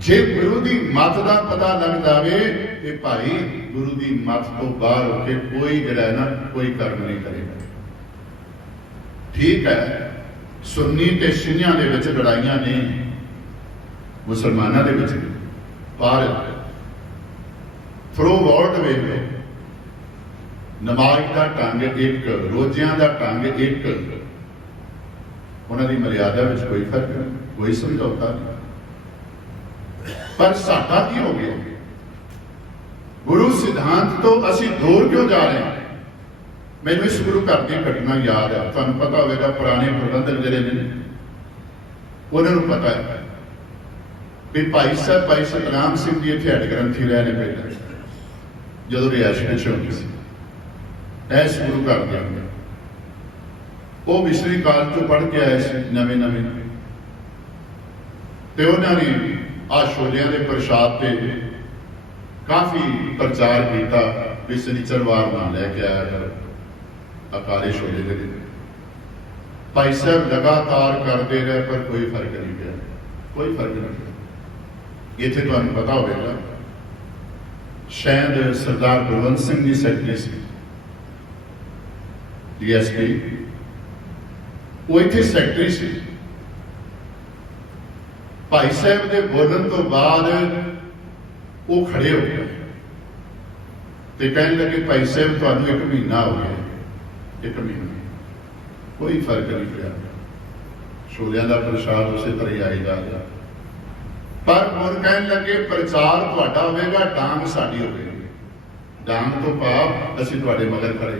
ਜੇ ਗੁਰੂ ਦੀ ਮੱਤ ਦਾ ਪਤਾ ਲੱਗ ਜਾਵੇ, ਤੇ ਭਾਈ ਗੁਰੂ ਦੀ ਮੱਤ ਤੋਂ ਬਾਹਰ ਹੋ ਕੇ ਕੋਈ ਜਿਹੜਾ ਹੈ ਨਾ, ਕੋਈ ਕਰਮ ਨਹੀਂ ਕਰੇਗਾ। ਠੀਕ ਹੈ, ਸੁੰਨੀ ਤੇ ਸ਼ੀਆਂ ਦੇ ਵਿੱਚ ਲੜਾਈਆਂ ਨੇ, ਮੁਸਲਮਾਨਾਂ ਦੇ ਵਿੱਚ ਵੀ। ਪਰ ਥਰੋ ਵਰਡ ਨਮਾਜ਼ ਦਾ ਢੰਗ ਇੱਕ, ਰੋਜ਼ਿਆਂ ਦਾ ਢੰਗ ਇੱਕ। ਉਹਨਾਂ ਦੀ ਮਰਿਆਦਾ ਵਿੱਚ ਕੋਈ ਫ਼ਰਕ ਨਹੀਂ, ਕੋਈ ਸਮਝੌਤਾ ਨਹੀਂ। ਪਰ ਸਾਡਾ ਕੀ ਹੋ ਗਿਆ? ਗੁਰੂ ਸਿਧਾਂਤ ਤੋਂ ਅਸੀਂ ਦੂਰ ਕਿਉਂ ਜਾ ਰਹੇ ਹਾਂ? ਮੈਨੂੰ ਇਸ ਗੁਰੂ ਘਰ ਦੀ ਘਟਨਾ ਯਾਦ ਆ। ਤੁਹਾਨੂੰ ਪਤਾ ਹੋਵੇਗਾ, ਪੁਰਾਣੇ ਪ੍ਰਬੰਧਕ ਜਿਹੜੇ ਨੇ, ਉਹਨਾਂ ਨੂੰ ਪਤਾ ਹੈ। ਵੀ ਭਾਈ ਸਾਹਿਬ, ਭਾਈ ਸਤਨਾਮ ਸਿੰਘ ਜੀ ਇੱਥੇ ਹੈਡ ਗ੍ਰੰਥੀ ਰਹੇ ਨੇ ਪਹਿਲਾਂ ਜਦੋਂ ਰਿਆਸ਼ ਵਿੱਚ ਹੁੰਦੀ ਸੀ। ਐਸ ਗੁਰੂ ਘਰ ਦੇ ਅੰਦਰ। ਉਹ ਮਿਸ਼ਰੀ ਕਾਲ ਤੋਂ ਪੜ੍ਹ ਕੇ ਆਏ ਸੀ, ਨਵੇਂ ਨਵੇਂ। ਤੇ ਉਹਨਾਂ ਨੇ ਆ ਛੋਲਿਆਂ ਦੇ ਪ੍ਰਸ਼ਾਦ ਤੇ ਕਾਫੀ ਪ੍ਰਚਾਰ ਕੀਤਾ ਵੀ ਸਨੀਚਰਵਾਰ ਨਾਲ ਲੈ ਕੇ ਆਇਆ ਕਰ। ਅਕਾਲੇ ਛੋਲੇ ਦੇ ਭਾਈ ਸਾਹਿਬ ਲਗਾਤਾਰ ਕਰਦੇ ਰਹੇ, ਪਰ ਕੋਈ ਫ਼ਰਕ ਨਹੀਂ ਪਿਆ। ਕੋਈ ਫ਼ਰਕ ਨਹੀਂ ਪਿਆ। ਇੱਥੇ ਤੁਹਾਨੂੰ ਪਤਾ ਹੋਵੇਗਾ, ਸ਼ਾਇਦ ਸਰਦਾਰ ਬਲਵੰਤ ਸਿੰਘ ਦੀ ਸੈਕਟਰੀ ਸੀ ਡੀਐਸਪੀ ਉਹ ਇੱਥੇ ਸੈਕਟਰੀ ਸੀ। ਭਾਈ ਸਾਹਿਬ ਦੇ ਬੋਲਣ ਤੋਂ ਬਾਅਦ ਉਹ ਖੜੇ ਹੋ ਗਏ ਤੇ ਕਹਿਣ ਲੱਗੇ, ਭਾਈ ਸਾਹਿਬ, ਤੁਹਾਨੂੰ ਇੱਕ ਮਹੀਨਾ ਹੋ ਗਿਆ, ਇੱਕ ਮਹੀਨਾ। ਕੋਈ ਫ਼ਰਕ ਨਹੀਂ ਪਿਆ। ਛੋਲਿਆਂ ਦਾ ਪ੍ਰਸ਼ਾਦ ਉਸੇ ਤਰ੍ਹਾਂ ਹੀ ਆਏਗਾ। ਪਰ ਹੁਣ ਕਹਿਣ ਲੱਗੇ, ਪ੍ਰਚਾਰ ਤੁਹਾਡਾ ਹੋਵੇਗਾ, ਡਾਂਗ ਸਾਡੀ ਹੋਵੇਗੀ। ਡਾਂਗ ਤੋਂ ਪਾਪ ਅਸੀਂ ਤੁਹਾਡੇ ਮਗਰ ਖੜੇ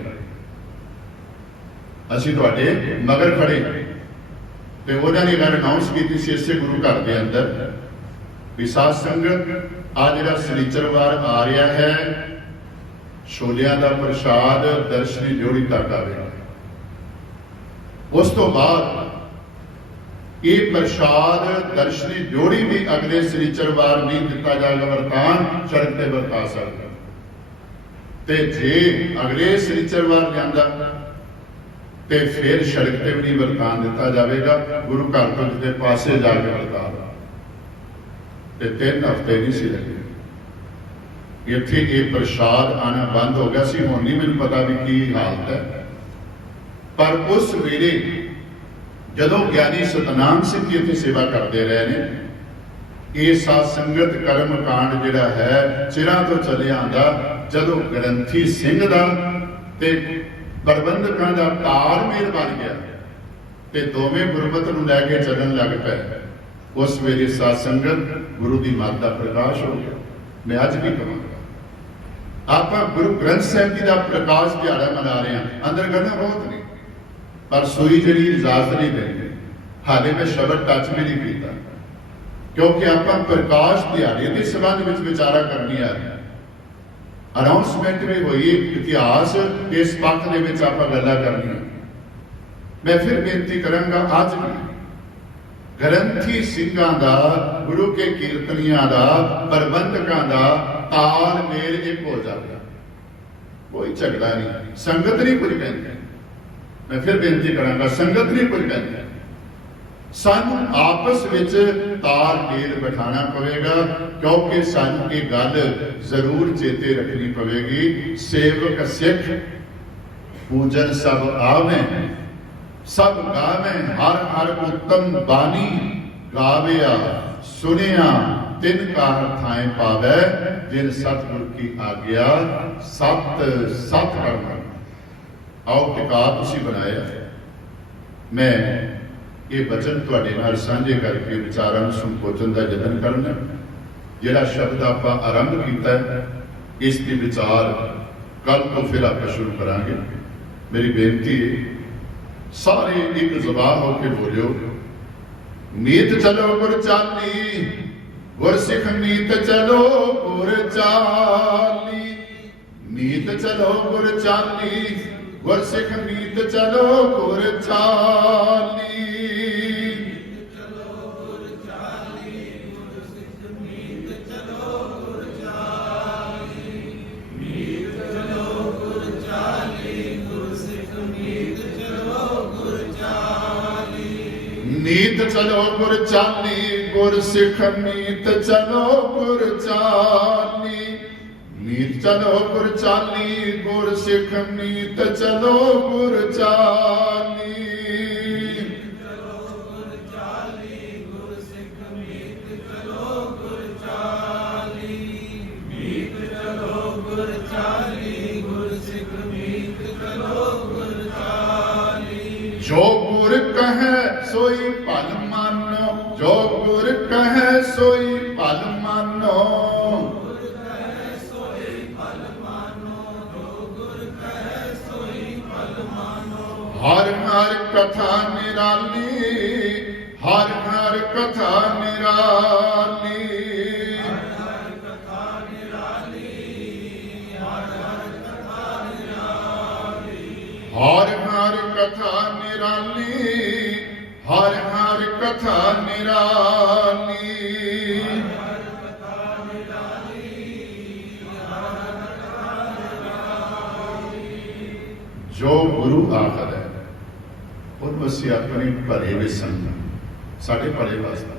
ਅਸੀਂ ਤੁਹਾਡੇ ਮਗਰ ਖੜੇ ਤੇ ਉਹਨਾਂ ਨੇ ਗੱਲ ਅਨਾਉਂਸ ਕੀਤੀ ਸੀ ਇਸੇ ਗੁਰੂ ਘਰ ਦੇ ਅੰਦਰ ਵੀ ਸਾਧ ਸੰਗਤ ਆ ਜਿਹੜਾ ਸਨੀਚਰਵਾਰ ਆ ਰਿਹਾ ਹੈ, ਛੋਲਿਆਂ ਦਾ ਪ੍ਰਸ਼ਾਦ ਦਰਸ਼ਨੀ ਜੋੜੀ ਤੱਕ ਆਵੇਗਾ। ਉਸ ਤੋਂ ਬਾਅਦ ਇਹ ਪ੍ਰਸ਼ਾਦ ਦਰਸ਼ਨੀ ਜੋੜੀ ਵੀ ਅਗਲੇ ਸ੍ਰੀਚਰਵਾਰ ਵੀ ਦਿੱਤਾ ਜਾਏਗਾ ਵਰਤਾਨ ਸੜਕ ਤੇ ਵਰਤਾ ਸਕਦਾ। ਤੇ ਜੇ ਅਗਲੇ ਸ੍ਰੀਚਰਵਾਰ ਜਾਂਦਾ ਤੇ ਫਿਰ ਸੜਕ ਤੇ ਵੀ ਵਰਤਾਨ ਦਿੱਤਾ ਜਾਵੇਗਾ, ਗੁਰੂ ਘਰ ਤੋਂ ਜਿੱਦੇ ਪਾਸੇ ਜਾ ਕੇ ਵਰਤਾ ਤੇ ਤਿੰਨ ਹਫ਼ਤੇ ਨਹੀਂ ਸੀ ਲੱਗੇ। ਇੱਥੇ ਇਹ ਪ੍ਰਸ਼ਾਦ ਆਣਾ ਬੰਦ ਹੋ ਗਿਆ ਸੀ, ਹੁਣ ਨਹੀਂ ਮੈਨੂੰ ਪਤਾ ਵੀ ਕੀ ਹਾਲਤ ਹੈ। ਪਰ ਉਸ ਵੇਲੇ ਜਦੋਂ ਗਿਆਨੀ ਸਤਨਾਮ ਸਿੰਘ ਜੀ ਇੱਥੇ ਸੇਵਾ ਕਰਦੇ ਰਹੇ ਨੇ, ਇਹ ਸਾਧ ਸੰਗਤ ਕਰਮ ਕਾਂਡ ਜਿਹੜਾ ਹੈ, ਚਿਰਾਂ ਤੋਂ ਚੱਲਿਆ ਆਂਦਾ ਜਦੋਂ ਗ੍ਰੰਥੀ ਸਿੰਘ ਦਾ ਤੇ ਪ੍ਰਬੰਧਕਾਂ ਦਾ ਤਾਲਮੇਲ ਬਣ ਗਿਆ ਤੇ ਦੋਵੇਂ ਗੁਰਮਤ ਨੂੰ ਲੈ ਕੇ ਚੱਲਣ ਲੱਗ ਪਏ। ਉਸ ਵੇਲੇ ਸਾਧ ਸੰਗਤ ਗੁਰੂ ਦੀ ਮੱਤ ਦਾ ਪ੍ਰਕਾਸ਼ ਹੋ ਗਿਆ। ਮੈਂ ਅੱਜ ਵੀ ਕਹਾਂਗਾ, ਆਪਾਂ ਗੁਰੂ ਗ੍ਰੰਥ ਸਾਹਿਬ ਜੀ ਦਾ ਪ੍ਰਕਾਸ਼ ਦਿਹਾੜਾ ਮਨਾ ਰਹੇ ਹਾਂ। ਅੰਦਰ ਗੱਲਾਂ ਬਹੁਤ ਨੇ। ਪਰ ਸੂਈ ਜਿਹੜੀ ਇਜਾਜ਼ਤ ਨਹੀਂ ਦਿੰਦੀ। ਹਾਲੇ ਮੈਂ ਸ਼ਬਦ ਟੱਚ ਵੀ ਨਹੀਂ ਕੀਤਾ। ਕਿਉਂਕਿ ਆਪਾਂ ਪ੍ਰਕਾਸ਼ ਦਿਹਾੜੇ ਦੇ ਸੰਬੰਧ ਵਿੱਚ ਵਿਚਾਰਾ ਕਰਨੀ ਆ ਰਹੇ ਅਨਾਉਂਸਮੈਂਟ ਵੀ ਹੋਈ, ਇਤਿਹਾਸ ਇਸ ਪੱਖ ਦੇ ਵਿੱਚ ਆਪਾਂ ਗੱਲਾਂ ਕਰਨੀਆਂ। ਮੈਂ ਫਿਰ ਬੇਨਤੀ ਕਰਾਂਗਾ, ਅੱਜ ਵੀ ਗ੍ਰੰਥੀ ਸਿੰਘਾਂ ਦਾ, ਗੁਰੂ ਕੇ ਕੀਰਤਨੀਆਂ ਦਾ, ਪ੍ਰਬੰਧਕਾਂ ਦਾ ਤਾਲ ਮੇਲ ਇੱਕ ਹੋ ਜਾਵੇ। ਕੋਈ ਝਗੜਾ ਨਹੀਂ, ਸੰਗਤ ਨਹੀਂ ਕੁਝ ਕਹਿੰਦੀ ਮੈਂ ਫਿਰ ਬੇਨਤੀ ਕਰਾਂਗਾ, ਸੰਗਤ ਨਹੀਂ ਕੁਝ ਕਹਿੰਦੀ। ਸਾਨੂੰ ਆਪਸ ਵਿੱਚ ਤਾਲ ਮੇਲ ਬਿਠਾਣਾ ਪਵੇਗਾ, ਕਿਉਂਕਿ ਸਾਨੂੰ ਇਹ ਗੱਲ ਜ਼ਰੂਰ ਚੇਤੇ ਰੱਖਣੀ ਪਵੇਗੀ। ਸੇਵਕ ਸਿੱਖ, ਪੂਜਨ ਸਭ ਆਵੇਂ, ਸਭ ਗਾਵੇਂ, ਹਰ ਹਰ ਉਤਮ ਬਾਣੀ ਗਾਵਿਆ, ਸੁਨਿਆ, ਤਿੰਨ ਕਾਰ ਥਾਏ ਪਾਵੇ, ਜਿਨ ਸਤਿਗੁਰ ਕੀ ਆਗਿਆ, ਸਤ ਸਤ ਕਰਨਾ ਆਓ ਟਿਕਾ ਤੁਸੀਂ ਬਣਾਇਆ ਮੈਂ ਇਹ ਬਚਨ ਤੁਹਾਡੇ ਨਾਲ ਸਾਂਝੇ ਕਰਕੇ ਵਿਚਾਰਾਂ ਨੂੰ ਸੰਕੋਚਨ ਦਾ ਯਤਨ ਕਰਨਾ ਜਿਹੜਾ ਸ਼ਬਦ ਆਪਾਂ ਆਰੰਭ ਕੀਤਾ ਹੈ, ਇਸ ਦੇ ਵਿਚਾਰ ਕੱਲ ਤੋਂ ਫਿਰ ਆਪਾਂ ਸ਼ੁਰੂ ਕਰਾਂਗੇ। ਮੇਰੀ ਬੇਨਤੀ ਹੈ, ਸਾਰੇ ਇੱਕ ਜ਼ਬਾਨ ਹੋ ਕੇ ਬੋਲਿਓ, ਨੀਤ ਚਲੋ ਗੁਰ ਚਾਲੀ ਗੁਰ ਸਿੱਖ ਨੀਤ ਚਲੋ ਗੁਰ ਚਾਲੀ ਨੀਤ ਚਲੋ ਗੁਰ ਚਾਲੀ ਗੁਰ ਸਿੱਖ ਨੀਤ ਚਲੋ ਗੁਰ ਚਾਲੀ। ਨੀਤ ਚਲੋ ਗੁਰ ਚਾਲੀ, ਗੁਰ ਸਿੱਖ ਨੀਤ ਚਲੋ ਗੁਰ ਚਾਲੀ। ਨੀਤ ਚਲੋ ਗੁਰ ਚਾਲੀ ਗੁਰ ਸਿੱਖ ਨੀਤ ਚਲੋ ਗੁਰ ਚਾਲੀ ਕਥਾ ਨਿਰਾਲੀ ਹਰ ਹਰ ਕਥਾ ਨਿਰਾਲੀ ਹਰ ਹਰ ਕਥਾ ਨਿਰਾਲੀ ਜੋ ਗੁਰੂ ਆਖਦਾ ਹੈ ਉਹ ਅਸੀਂ ਆਪਣੇ ਭਲੇ ਵਿੱਚ ਸੰਗ ਸਾਡੇ ਭਲੇ ਵਾਸਤੇ।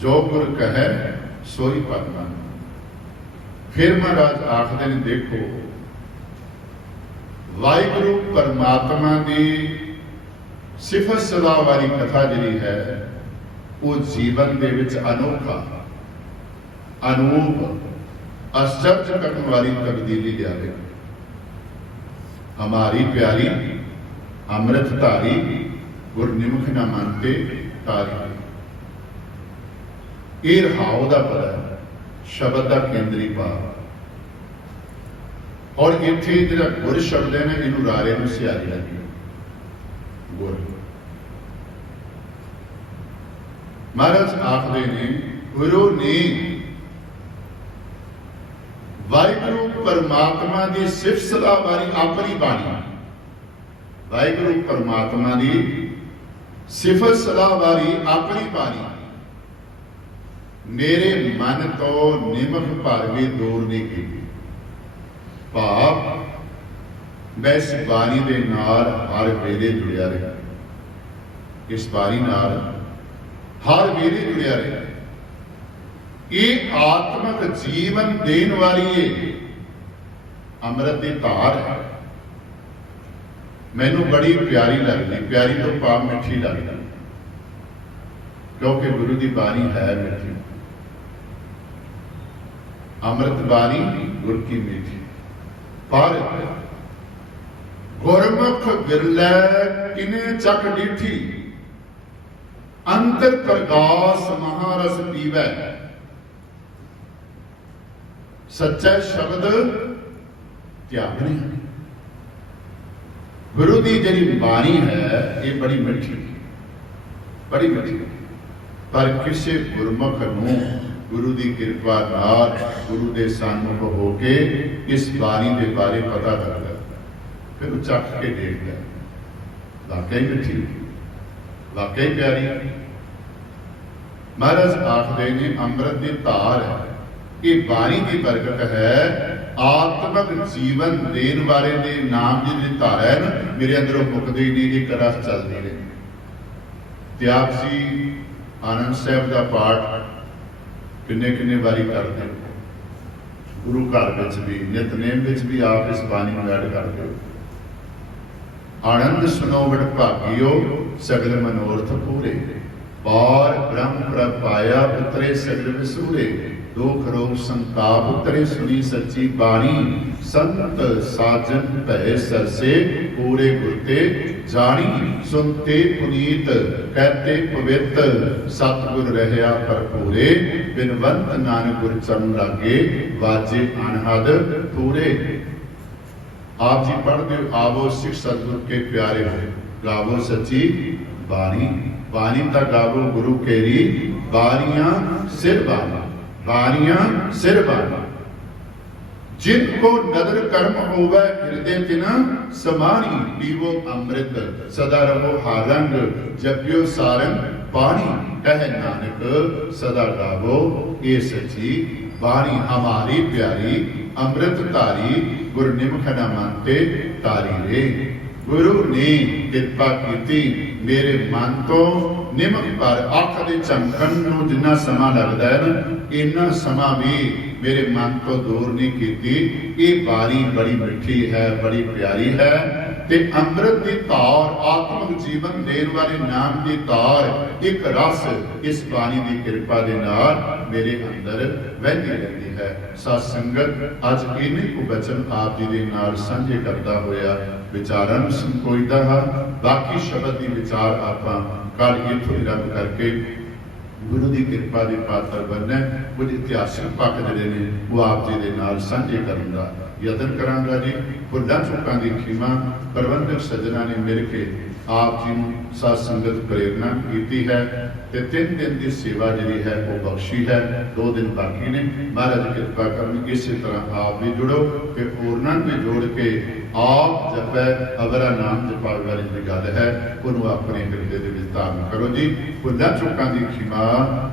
ਜੋ ਗੁਰ ਕਹੈ, ਸੋਈ ਪਰਮਾ ਫਿਰ ਮਹਾਰਾਜ ਆਖਦੇ ਨੇ, ਦੇਖੋ, ਵਾਹਿਗੁਰੂ ਪਰਮਾਤਮਾ ਦੀ ਸਿਫਤ ਸਦਾ ਵਾਲੀ ਕਥਾ ਜਿਹੜੀ ਹੈ, ਉਹ ਜੀਵਨ ਦੇ ਵਿੱਚ ਅਨੋਖਾ, ਅਨੂਪ ਅਸਚਰਜ ਕਰਨ ਵਾਲੀ ਤਬਦੀਲੀ ਲਿਆਵੇ। ਹਮਾਰੀ ਪਿਆਰੀ, ਅੰਮ੍ਰਿਤਧਾਰੀ ਗੁਰਨਿਮੁਖ ਨਾ ਮੰਨਤੇ ਤਾਰੀ। ਇਹ ਰਹਾਉ ਦਾ ਪਦਾ ਸ਼ਬਦ ਦਾ ਕੇਂਦਰੀ ਭਾਵ। ਔਰ ਇੱਥੇ ਜਿਹੜਾ ਗੁਰ ਸ਼ਬਦ ਹੈ ਨਾ, ਇਹਨੂੰ ਰਾਰੇ ਨੂੰ ਸਿਆਰੀ ਲੱਗੀ ਗੁਰ। ਮਹਾਰਾਜ ਆਖਦੇ ਨੇ, ਗੁਰੂ ਨੇ ਵਾਹਿਗੁਰੂ ਪਰਮਾਤਮਾ ਦੀ ਸਿਫਤ ਸਦਾ ਵਾਲੀ ਆਪਣੀ ਬਾਣੀ ਵਾਹਿਗੁਰੂ ਪਰਮਾਤਮਾ ਦੀ ਸਿਫਤ ਸਲਾਹ ਵਾਲੀ ਆਪਣੀ ਬਾਣੀ। ਮੇਰੇ ਮਨ ਤੋਂ ਨਿਮਕ ਭਰ ਦੂਰ ਨਹੀਂ ਕੀਤੀ। ਭਾਵ, ਮੈਂ ਇਸ ਬਾਣੀ ਦੇ ਨਾਲ ਹਰ ਵੇਲੇ ਜੁੜਿਆ ਰਿਹਾ। ਇਸ ਬਾਣੀ ਨਾਲ ਹਰ ਵੇਲੇ ਜੁੜਿਆ ਰਿਹਾ। ਇਹ ਆਤਮਕ ਜੀਵਨ ਦੇਣ ਵਾਲੀ ਏ ਅੰਮ੍ਰਿਤ ਦੀ ਧਾਰ ਹੈ। ਮੈਨੂੰ ਬੜੀ ਪਿਆਰੀ ਲੱਗਦੀ, ਪਿਆਰੀ ਤੋਂ ਭਾਵ ਮਿੱਠੀ ਲੱਗਦੀ। ਕਿਉਂਕਿ ਗੁਰੂ ਦੀ ਬਾਣੀ ਹੈ ਮਿੱਠੀ। ਅੰਮ੍ਰਿਤ ਬਾਣੀ, ਗੁਰ ਕੀ ਮਿੱਠੀ। ਪਰ ਗੁਰਮੁਖ ਵਿਰਲੇ ਕਿਨੇ ਚੱਕ ਡੀਠੀ? ਅੰਤਰ ਪ੍ਰਗਾਸ ਮਹਾਰਸ ਪੀਵੈ। ਸੱਚਾ ਸ਼ਬਦ ਧਿਆਨ ਨਹੀਂ। ਗੁਰੂ ਦੀ ਜਿਹੜੀ ਬਾਣੀ ਹੈ, ਇਹ ਬੜੀ ਮਿੱਠੀ ਹੈ। ਬੜੀ ਮਿੱਠੀ ਪਰ ਕਿਸੇ ਗੁਰਮੁਖ ਨੂੰ ਗੁਰੂ ਦੀ ਕਿਰਪਾ ਨਾਲ ਗੁਰੂ ਦੇ ਸਾਨਮੁਖ ਹੋ ਕੇ ਇਸ ਬਾਣੀ ਦੇ ਬਾਰੇ ਪਤਾ ਲੱਗਦਾ ਫਿਰ ਉਹ ਚੱਕ ਕੇ ਦੇਖਦਾ ਵਾਕਈ ਮਿੱਠੀ ਵਾਕਈ ਪਿਆਰੀ ਮਹਾਰਾਜ ਆਖਦੇ ਨੇ, ਅੰਮ੍ਰਿਤ ਦੀ ਧਾਰ ਹੈ। ਇਹ ਬਾਣੀ ਦੀ ਬਰਕਤ ਹੈ ਆਤਮਿਕ ਜੀਵਨ ਦੇਣ ਵਾਲੇ ਦੇ ਨਾਮ ਦੀ ਜਿਹੜੀ ਹੈ ਨਾ, ਮੇਰੇ ਅੰਦਰੋਂ ਮੁੱਕਦੀ ਨਹੀਂ ਇੱਕ ਰਸ ਚੱਲਦੀ ਰਹੇ। ਤੇ ਆਪ ਜੀ ਆਨੰਦ ਸਾਹਿਬ ਦਾ ਪਾਠ ਕਿੰਨੇ ਕਿੰਨੇ ਵਾਰੀ ਕਰਦੇ ਹੋ? ਗੁਰੂ ਘਰ ਵਿੱਚ ਵੀ, ਨਿਤਨੇਮ ਵਿੱਚ ਵੀ ਆਪ ਇਸ ਬਾਣੀ ਨੂੰ ਐਡ ਕਰਦੇ ਹੋ। ਆਨੰਦ ਸੁਨੋ ਵਡ ਭਾਗਿਓ, ਸਗਲ ਮਨੋਰਥ ਪੂਰੇ। ਪਾਰ ਬ੍ਰਹਮ ਪ੍ਰਭ ਪਾਇਆ ਸਗਲ ਵਿਸੂਰੇ। ਦੁਖ ਰੋਗ ਸੰਤਾਪ ਉਤਰੇ ਸੁਣੀ ਸੱਚੀ ਬਾਣੀ। ਸੰਤ ਸਾਜਨ ਭੈ ਸਰਸੇ, ਪੂਰੇ ਗੁਰ ਤੇ ਜਾਣੀ। ਸੁਨਤੇ ਪੁਨੀਤ, ਕਹਤੇ ਪਵਿੱਤ, ਸਤਿਗੁਰ ਰਹਿਆ ਭਰਪੂਰੇ। ਬਿਨਵੰਤ ਨਾਨਕ ਗੁਰ ਚਰਨ ਲਾਗੇ, ਵਾਜੇ ਅਨਹਦ ਪੂਰੇ। ਆਪ ਜੀ ਪੜ੍ਹਦੇ ਆਵੋ ਸਿੱਖ ਸਤਿਗੁਰ ਕੇ ਪਿਆਰੇ ਹੋ ਗਾਵੋ ਸੱਚੀ ਬਾਣੀ। ਬਾਣੀ ਤਾਂ ਗਾਵੋ ਗੁਰੂ ਕੇਰੀ। ਬਾਣੀਆਂ ਸਿਰ ਬਾਣੀ। ਬਾਣੀਆਂ ਸਿਰ ਬਾਣੀ ਜਿਨ ਕੋ ਨਦਰ ਕਰਮ ਹੋਵੇ, ਹਿਰਦੇ ਤਿਨ ਸਮਾਣੀ ਪੀਵੋ ਅੰਮ੍ਰਿਤ। ਸਦਾ ਰਹੋ ਹਾਰੰਗ, ਜਪਿਓ ਸਾਰੰਗ ਪਾਣੀ ਕਹਿ ਨਾਨਕ, ਸਦਾ ਗਾਵੋ ਇਹ ਸੱਚੀ ਬਾਣੀ। ਹਮਾਰੀ ਪਿਆਰੀ ਅੰਮ੍ਰਿਤ ਧਾਰੀ ਗੁਰ ਨਿਮਖ ਨਾ ਮੰਤੇ ਤਾਰੀ ਰੇ। ਗੁਰੂ ਨੇ ਕਿਰਪਾ ਕੀਤੀ ਮੇਰੇ ਮਨ ਤੋਂ ਨਿਮਕ ਪਰ ਅੱਖ ਦੇ ਝੰਕਣ ਨੂੰ ਜਿੰਨਾ ਸਮਾਂ ਲੱਗਦਾ ਹੈ ਨਾ, ਇੰਨਾ ਸਮਾਂ ਵੀ ਮੇਰੇ ਮਨ ਤੋਂ ਦੂਰ ਨਹੀਂ ਕੀਤੀ। ਇਹ ਬਾਣੀ ਬੜੀ ਮਿੱਠੀ ਹੈ, ਬੜੀ ਪਿਆਰੀ ਹੈ। ਤੇ ਅੰਮ੍ਰਿਤ ਦੀ ਧਾਰ, ਆਤਮਿਕ ਜੀਵਨ ਦੇਣ ਵਾਲੇ ਨਾਮ ਦੀ ਧਾਰ, ਇੱਕ ਰਸ ਇਸ ਬਾਣੀ ਦੀ ਕਿਰਪਾ ਦੇ ਨਾਲ ਮੇਰੇ ਅੰਦਰ ਵਹਿੰਦੀ ਰਹਿੰਦੀ ਹੈ। ਸਤ ਸੰਗਤ, ਅੱਜ ਇਹਨੇ ਕੋ ਬਚਨ ਆਪ ਜੀ ਦੇ ਨਾਲ ਸਾਂਝੇ ਕਰਦਾ ਹੋਇਆ ਵਿਚਾਰਾਂ ਨੂੰ ਸੰਕੋਈਦਾ ਹਾਂ। ਬਾਕੀ ਸ਼ਬਦ ਦੀ ਵਿਚਾਰ ਆਪਾਂ ਕੱਲ ਇੱਥੋਂ ਹੀ ਰੱਦ ਕਰਕੇ ਗੁਰੂ ਦੀ ਕਿਰਪਾ ਦੇ ਪਾਤਰ ਬਣਨਾ ਕੁਝ ਇਤਿਹਾਸਕ ਪੱਖ ਜਿਹੜੇ ਨੇ ਉਹ ਆਪ ਜੀ ਦੇ ਨਾਲ ਸਾਂਝੇ ਕਰਨ ਦਾ ਯਤਨ ਕਰਾਂਗਾ ਜੀ। ਭੁੱਲਾਂ ਚੁੱਕਾਂ ਦੀ ਖਿਮਾ ਪ੍ਰਬੰਧਕ ਸੱਜਣਾ ਨੇ ਮਿਲ ਕੇ ਆਪ ਜੀ ਨੂੰ ਸਾਧ ਸੰਗਤ ਪ੍ਰੇਰਣਾ ਕੀਤੀ ਹੈ ਤੇ ਤਿੰਨ ਦਿਨ ਦੀ ਸੇਵਾ ਜਿਹੜੀ ਹੈ ਉਹ ਬਖਸ਼ੀ ਹੈ। ਦੋ ਦਿਨ ਬਾਕੀ ਨੇ। ਮਹਾਰਾਜ ਕਿਰਪਾ ਕਰਨ, ਇਸੇ ਤਰ੍ਹਾਂ ਆਪ ਵੀ ਜੁੜੋ ਤੇ ਹੋਰਨਾਂ ਨੂੰ ਜੋੜ ਕੇ ਆਪ ਜਪੈ, ਅਵਰਾ ਨਾਮ ਜਪਾਲ ਵਾਲੀ ਜਿਹੜੀ ਗੱਲ ਹੈ, ਉਹਨੂੰ ਆਪਣੇ ਹਿਰਦੇ ਦੇ ਵਿੱਚ ਧਾਰਨ ਕਰੋ ਜੀ। ਭੁੱਲਾਂ ਚੁੱਕਾਂ ਦੀ ਖਿਮਾ।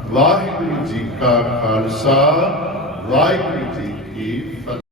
ਵਾਹਿਗੁਰੂ ਜੀ ਕਾ ਖਾਲਸਾ, ਵਾਹਿਗੁਰੂ ਜੀ ਕੀ ਫਤਿਹ।